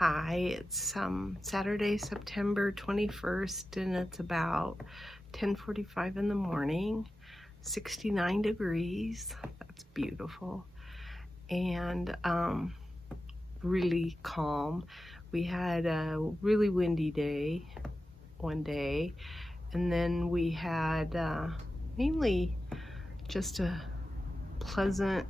Hi, it's Saturday, September 21st, and it's about 10:45 in the morning, 69 degrees. That's beautiful. And really calm. We had a really windy day one day, and then we had mainly just a pleasant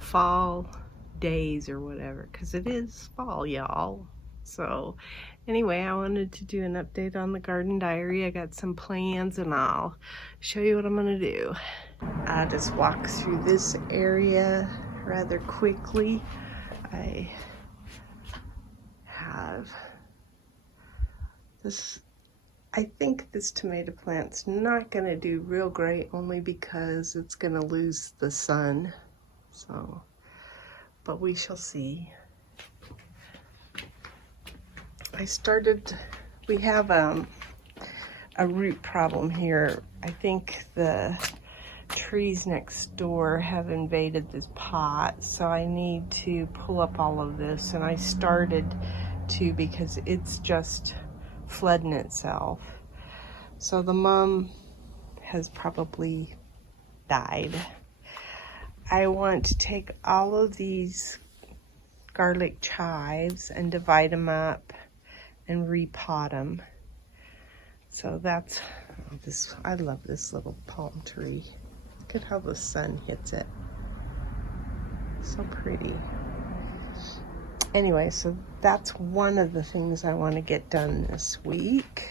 fall days or whatever, because it is fall, y'all. So anyway, I wanted to do an update on the garden diary. I got some plans and I'll show you what I'm gonna do. I'll just walk through this area rather quickly. I have this, I think this tomato plant's not gonna do real great, only because it's gonna lose the sun. So, but we shall see. We have a root problem here. I think the trees next door have invaded this pot, so I need to pull up all of this, and I started to because it's just flooding itself. So the mum has probably died. I want to take all of these garlic chives and divide them up and repot them. So that's this. I love this little palm tree. Look at how the sun hits it. So pretty. Anyway, so that's one of the things I want to get done this week.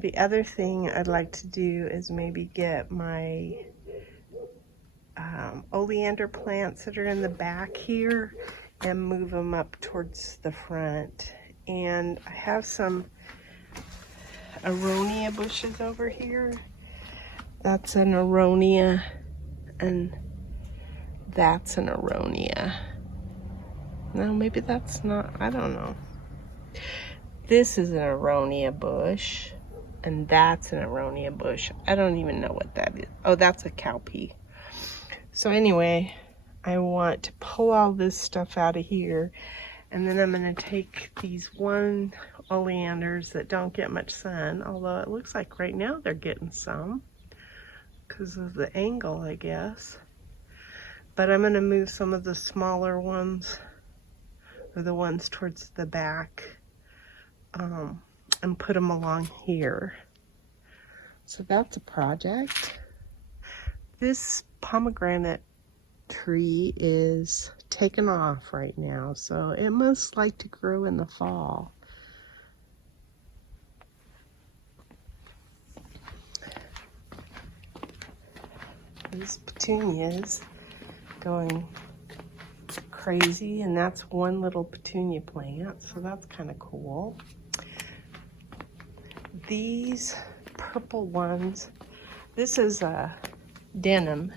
The other thing I'd like to do is maybe get my oleander plants that are in the back here and move them up towards the front. And I have some aronia bushes over here. That's an aronia, and that's an aronia. No, maybe that's not, I don't know. This is an aronia bush, and that's an aronia bush. I don't even know what that is. Oh, that's a cowpea. So anyway, I want to pull all this stuff out of here, and then I'm going to take these oleanders that don't get much sun, although it looks like right now they're getting some because of the angle, I guess. But I'm going to move some of the smaller ones, or the ones towards the back, and put them along here. So that's a project. This pomegranate tree is taken off right now, so it must like to grow in the fall. This petunia is going crazy, and that's one little petunia plant, so that's kind of cool. These purple ones, this is a denim,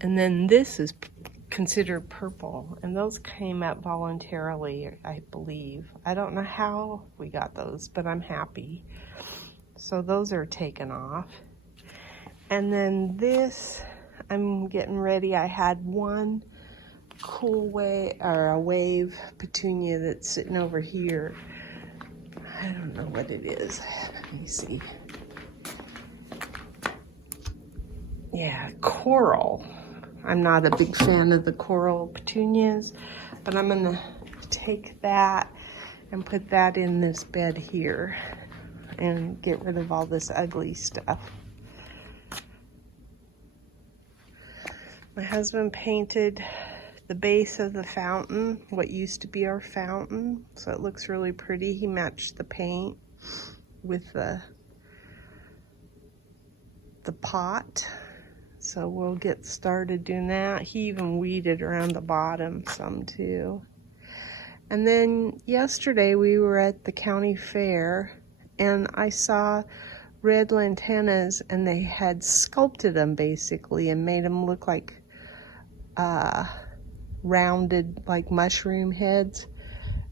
and then this is considered purple, and those came up voluntarily, I believe. I don't know how we got those, but I'm happy. So those are taken off. And then this, I'm getting ready. I had one cool wave petunia that's sitting over here. I don't know what it is. Let me see. Yeah, coral. I'm not a big fan of the coral petunias, but I'm gonna take that and put that in this bed here and get rid of all this ugly stuff. My husband painted the base of the fountain, what used to be our fountain, so it looks really pretty. He matched the paint with the pot. So we'll get started doing that. He even weeded around the bottom some too. And then yesterday we were at the county fair, and I saw red lantanas, and they had sculpted them basically and made them look like rounded, like mushroom heads.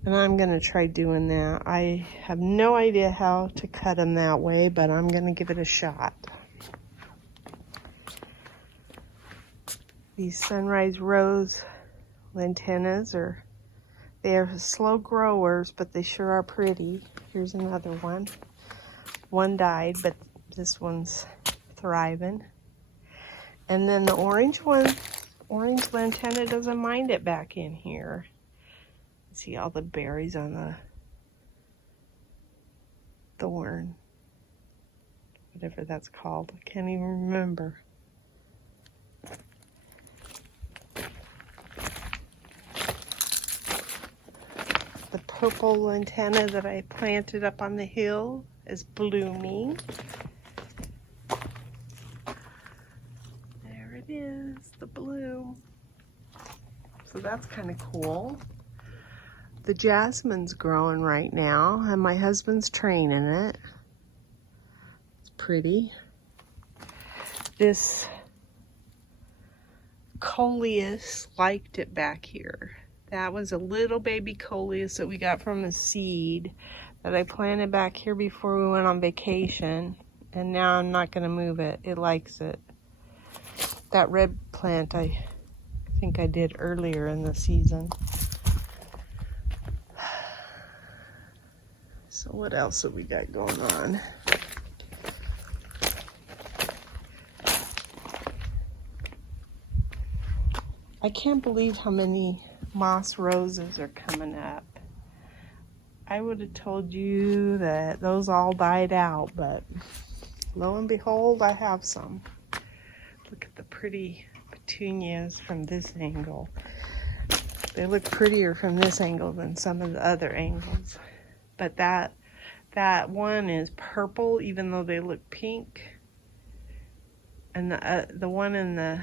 And I'm gonna try doing that. I have no idea how to cut them that way, but I'm gonna give it a shot. These sunrise rose lantanas they are slow growers, but they sure are pretty. Here's another one. One died, but this one's thriving. And then the orange lantana doesn't mind it back in here. See all the berries on the thorn, whatever that's called. I can't even remember. The purple lantana that I planted up on the hill is blooming. There it is, the bloom. So that's kind of cool. The jasmine's growing right now, and my husband's training it. It's pretty. This coleus liked it back here. That was a little baby coleus that we got from a seed that I planted back here before we went on vacation. And now I'm not going to move it. It likes it. That red plant I think I did earlier in the season. So what else have we got going on? I can't believe how many moss roses are coming up. I would have told you that those all died out, but lo and behold, I have some. Look at the pretty petunias from this angle. They look prettier from this angle than some of the other angles. But that one is purple, even though they look pink. And the one in the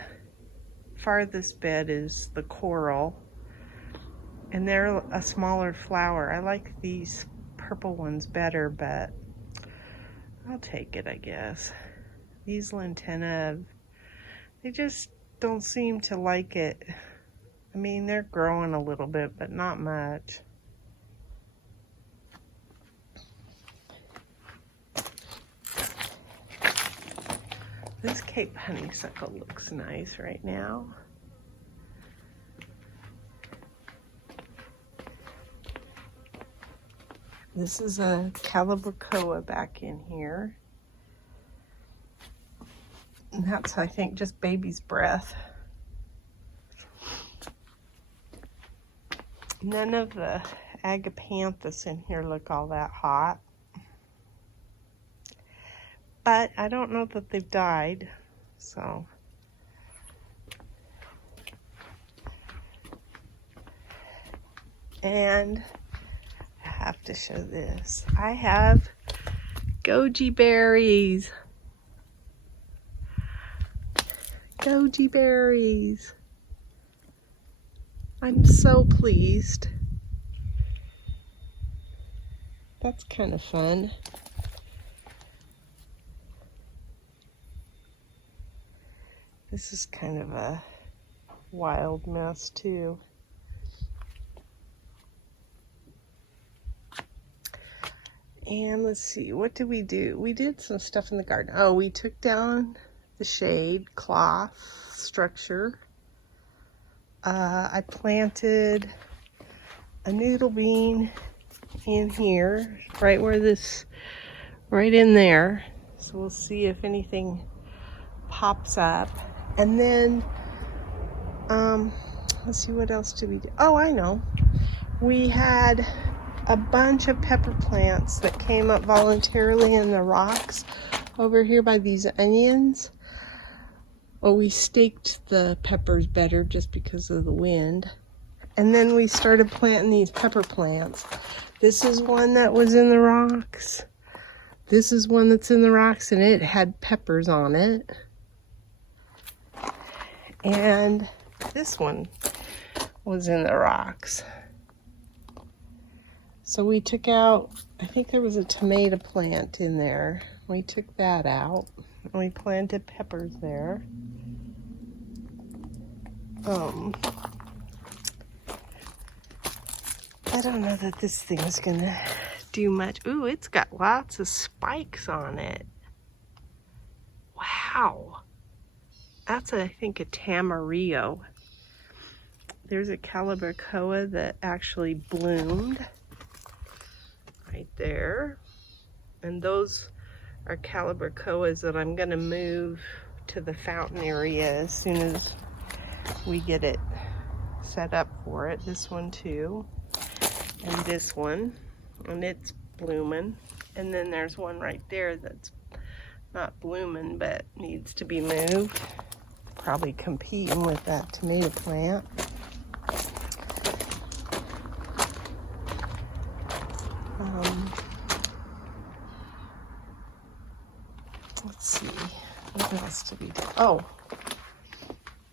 farthest bed is the coral. And they're a smaller flower. I like these purple ones better, but I'll take it, I guess. These lantana, they just don't seem to like it. I mean, they're growing a little bit, but not much. This Cape honeysuckle looks nice right now. This is a calibrachoa back in here. And that's, I think, just baby's breath. None of the agapanthus in here look all that hot. But I don't know that they've died, so. And I have to show this. I have goji berries. Goji berries. I'm so pleased. That's kind of fun. This is kind of a wild mess too. And let's see, what did we do? We did some stuff in the garden. Oh, we took down the shade cloth structure. I planted a noodle bean in here, right in there. So we'll see if anything pops up. And then, let's see, what else did we do? Oh, I know. We had a bunch of pepper plants that came up voluntarily in the rocks over here by these onions. Well, we staked the peppers better just because of the wind. And then we started planting these pepper plants. This is one that was in the rocks. This is one that's in the rocks, and it had peppers on it. And this one was in the rocks. So we took out, I think there was a tomato plant in there. We took that out, and we planted peppers there. I don't know that this thing's gonna do much. Ooh, it's got lots of spikes on it. Wow. That's, I think, a tamarillo. There's a calibrachoa that actually bloomed right there. And those are calibrachoas that I'm gonna move to the fountain area as soon as we get it set up for it. This one too, and this one, and it's blooming. And then there's one right there that's not blooming but needs to be moved. Probably competing with that tomato plant. Let's see, what else did we do? Oh,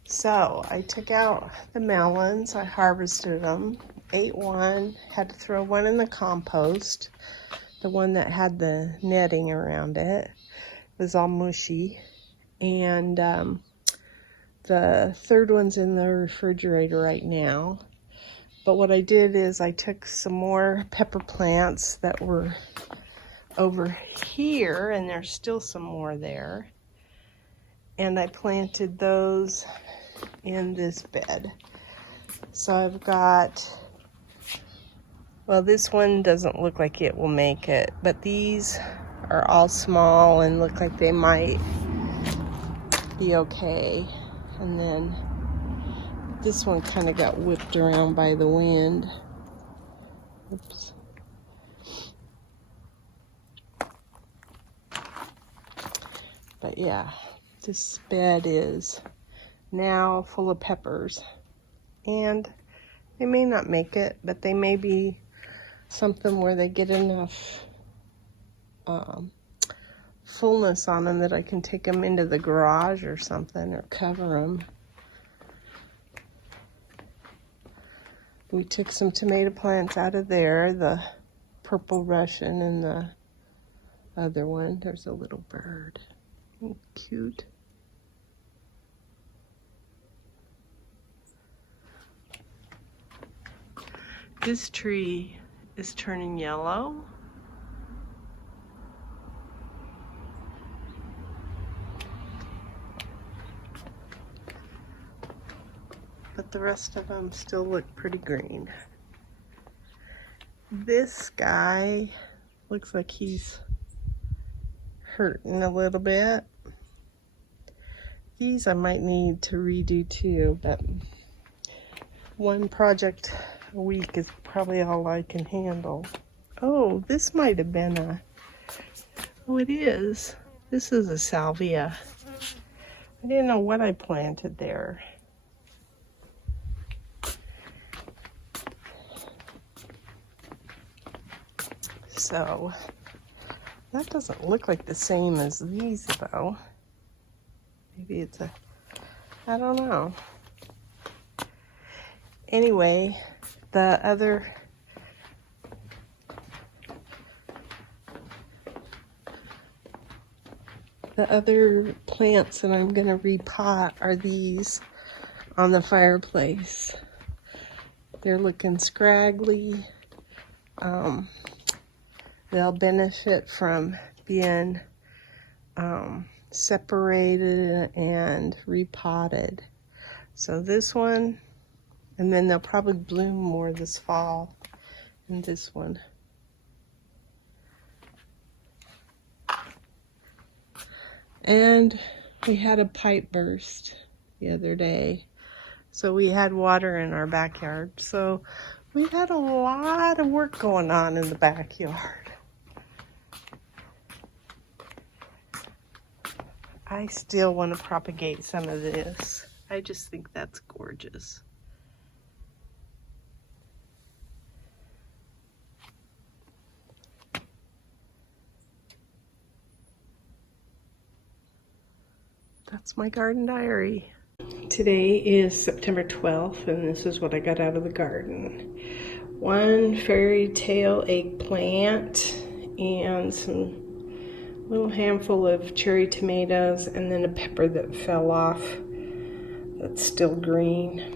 so I took out the melons, I harvested them, ate one, had to throw one in the compost, the one that had the netting around it. It was all mushy. And the third one's in the refrigerator right now. But what I did is I took some more pepper plants that were over here, and there's still some more there, and I planted those in this bed. So I've got, well, this one doesn't look like it will make it, but these are all small and look like they might be okay. And then this one kind of got whipped around by the wind. Oops. But yeah, this bed is now full of peppers, and they may not make it, but they may be something where they get enough fullness on them that I can take them into the garage or something, or cover them. We took some tomato plants out of there, the purple Russian and the other one. There's a little bird. Cute. This tree is turning yellow. But the rest of them still look pretty green. This guy looks like he's hurting a little bit. These I might need to redo too, but one project a week is probably all I can handle. Oh, this might have been a, oh, it is. This is a salvia. I didn't know what I planted there. So that doesn't look like the same as these though. Maybe it's a, I don't know. Anyway, the other plants that I'm gonna repot are these on the fireplace. They're looking scraggly. They'll benefit from being separated and repotted. So this one, and then they'll probably bloom more this fall. And this one. And we had a pipe burst the other day. So we had water in our backyard. So we had a lot of work going on in the backyard. I still want to propagate some of this. I just think that's gorgeous. That's my garden diary. Today is September 12th, and this is what I got out of the garden. One fairy tale eggplant and some little handful of cherry tomatoes, and then a pepper that fell off that's still green.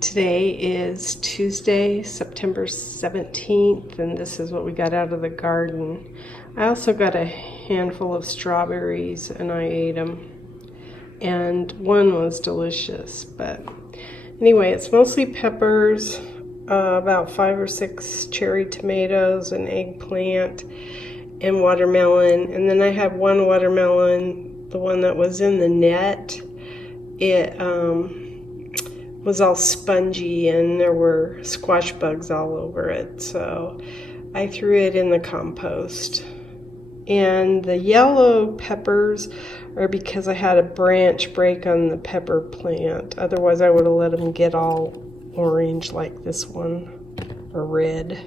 Today is Tuesday, September 17th, and this is what we got out of the garden. I also got a handful of strawberries and I ate them. and one was delicious. But anyway, it's mostly peppers, about 5 or 6 cherry tomatoes, an eggplant, and watermelon. And then I have one watermelon, the one that was in the net. It was all spongy and there were squash bugs all over it, so I threw it in the compost. And the yellow peppers are because I had a branch break on the pepper plant. Otherwise I would have let them get all orange like this one, or red.